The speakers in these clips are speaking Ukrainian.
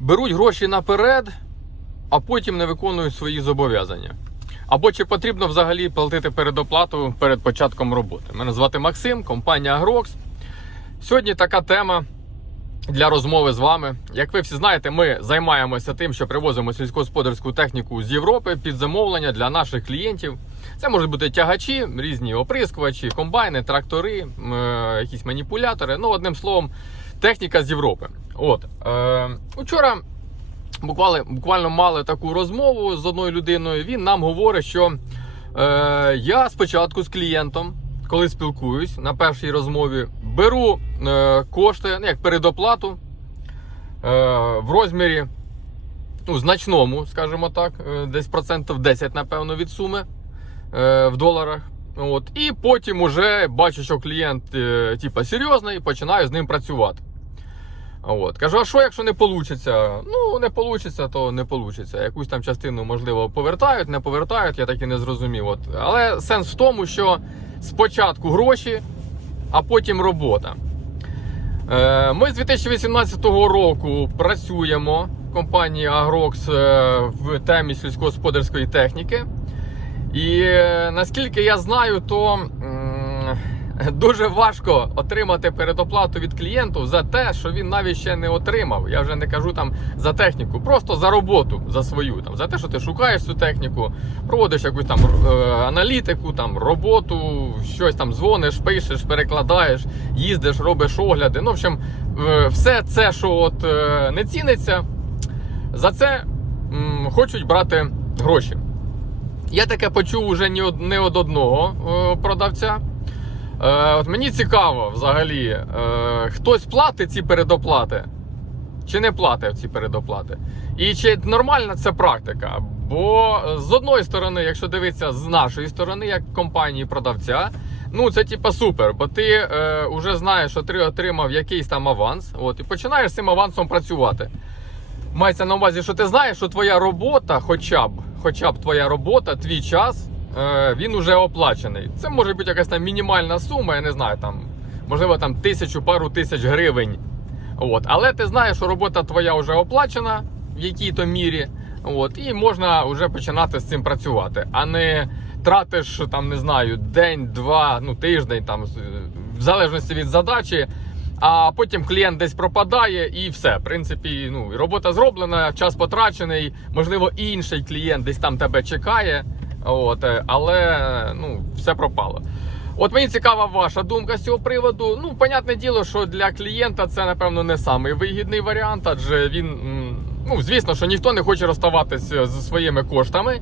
беруть гроші наперед, а потім не виконують свої зобов'язання. Або чи потрібно взагалі платити передоплату перед початком роботи. Мене звати Максим, компанія Agrox. Сьогодні така тема для розмови з вами. Як ви всі знаєте, ми займаємося тим, що привозимо сільськогосподарську техніку з Європи під замовлення для наших клієнтів. Це можуть бути тягачі, різні оприскувачі, комбайни, трактори, е, якісь маніпулятори. Ну, одним словом, техніка з Європи. От е, учора буквально, буквально мали таку розмову з одною людиною. Він нам говорить, що е, я спочатку з клієнтом, коли спілкуюсь на першій розмові, беру е, кошти ну, як передоплату е, в розмірі ну, значному, скажімо так, е, десь процентів 10, напевно, від суми е, в доларах. От, і потім уже бачу, що клієнт е, типа серйозний, починаю з ним працювати. От. Кажу, а що, якщо не вийде? Ну, не вийде, то не вийде. Якусь там частину, можливо, повертають, не повертають, я так і не зрозумів. От. Але сенс в тому, що спочатку гроші, а потім робота. Е, Ми з 2018 року працюємо в компанії Agrox е, в темі сільськогосподарської техніки. І е, наскільки я знаю, то дуже важко отримати передоплату від клієнту за те, що він навіть ще не отримав. Я вже не кажу там за техніку, просто за роботу за свою. Там за те, що ти шукаєш цю техніку, проводиш якусь там е, аналітику, там роботу, щось там дзвониш, пишеш, перекладаєш, їздиш, робиш огляди. Ну, в общем, е, все це, що от е, не ціниться, за це хочуть брати гроші. Я таке почув уже не од- одного продавця. Е, От мені цікаво взагалі, е, хтось платить ці передоплати, чи не платить ці передоплати. І чи нормальна це практика? Бо е, з одної сторони, якщо дивитися з нашої сторони, як компанії продавця, ну це типа супер, бо ти е, вже знаєш, що ти отримав якийсь там аванс, от, і починаєш з цим авансом працювати. Мається на увазі, що ти знаєш, що твоя робота, хоча б, хоча б твоя робота, твій час, він уже оплачений. Це може бути якась там мінімальна сума, я не знаю, там, можливо, там тисячу, пару тисяч гривень. От. Але ти знаєш, що робота твоя вже оплачена в якій-то мірі. От, і можна вже починати з цим працювати, а не тратиш там, не знаю, день, два, ну тиждень, там, в залежності від задачі. А потім клієнт десь пропадає і все. В принципі, ну робота зроблена, час потрачений. Можливо, інший клієнт десь там тебе чекає. От, е, але ну, все пропало. От мені цікава ваша думка з цього приводу. Ну, понятне діло, що для клієнта це, напевно, не самий вигідний варіант, адже він, ну, звісно, що ніхто не хоче розставатися зі своїми коштами.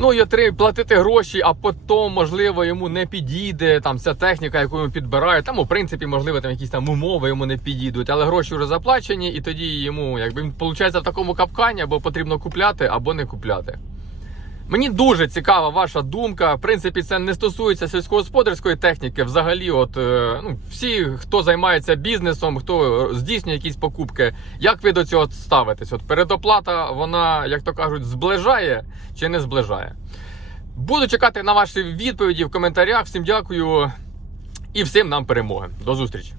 Ну, і отри- платити гроші, а потім, можливо, йому не підійде там ця техніка, яку йому підбирають. Там, у принципі, можливо, там якісь там умови йому не підійдуть, але гроші вже заплачені, і тоді йому, якби виходить в такому капкані, або потрібно купляти, або не купляти. Мені дуже цікава ваша думка. В принципі, це не стосується сільськогосподарської техніки. Взагалі, от е, ну, всі, хто займається бізнесом, хто здійснює якісь покупки, як ви до цього ставитесь? От передоплата, вона, як то кажуть, зближає чи не зближає? Буду чекати на ваші відповіді в коментарях. Всім дякую і всім нам перемоги. До зустрічі!